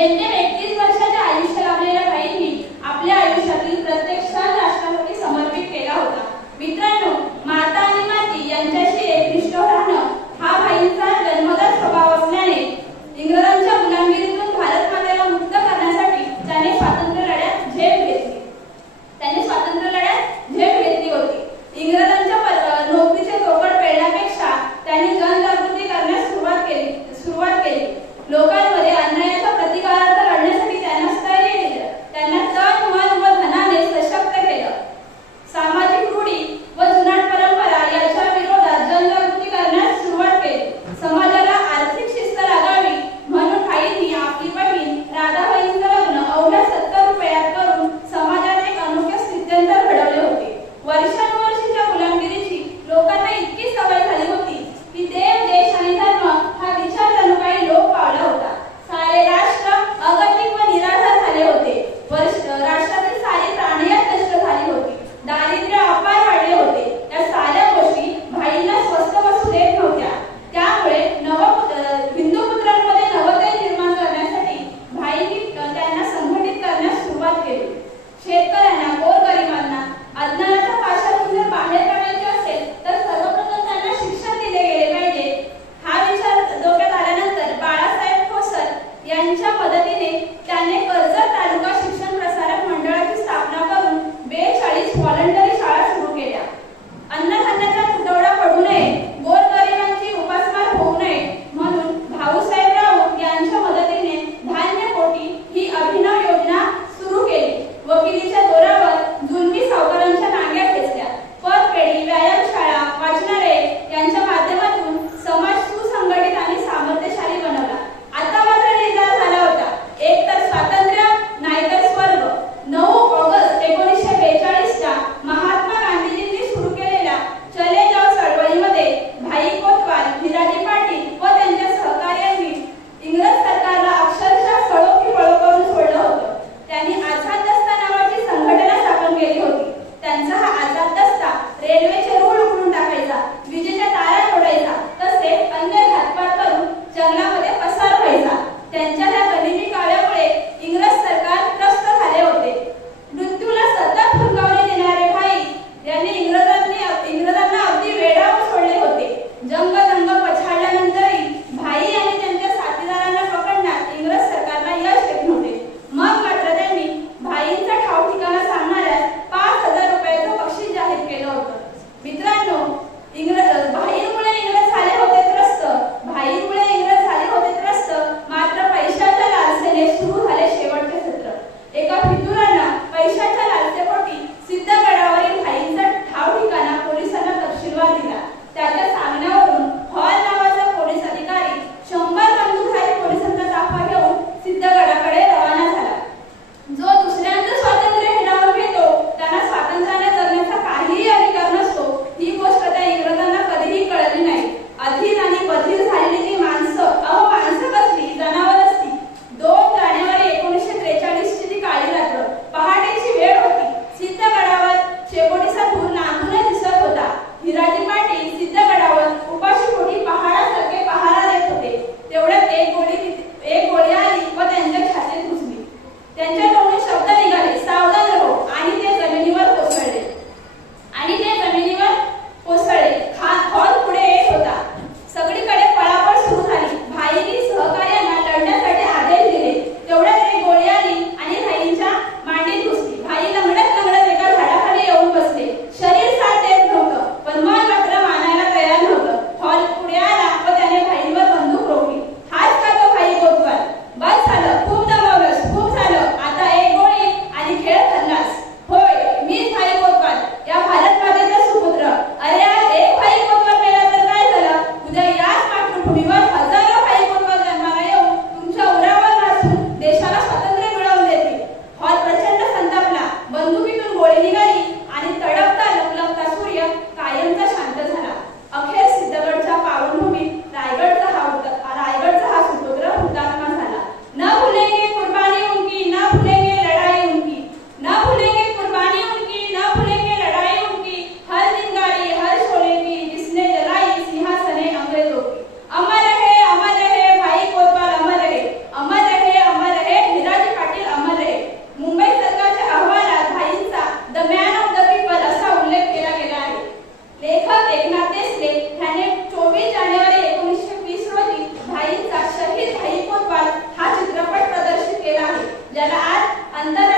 एकतीस वर्षाच्या आयुष्य आपल्या आयुष्यातील प्रत्येक समर्पित केला होता. मित्रांनो राहणं असल्याने भारत मुक्त करण्यासाठी घेतली. घेतली होती. इंग्रजांच्या नोकरीचे चौकट पेरण्यापेक्षा त्यांनी करण्यास सुरुवात केली सुरुवात केली. लोकांना बरोबर. जुलमी सावकारांच्या नांग्या खेचल्या. परपेढी व्यायाम चार अंदर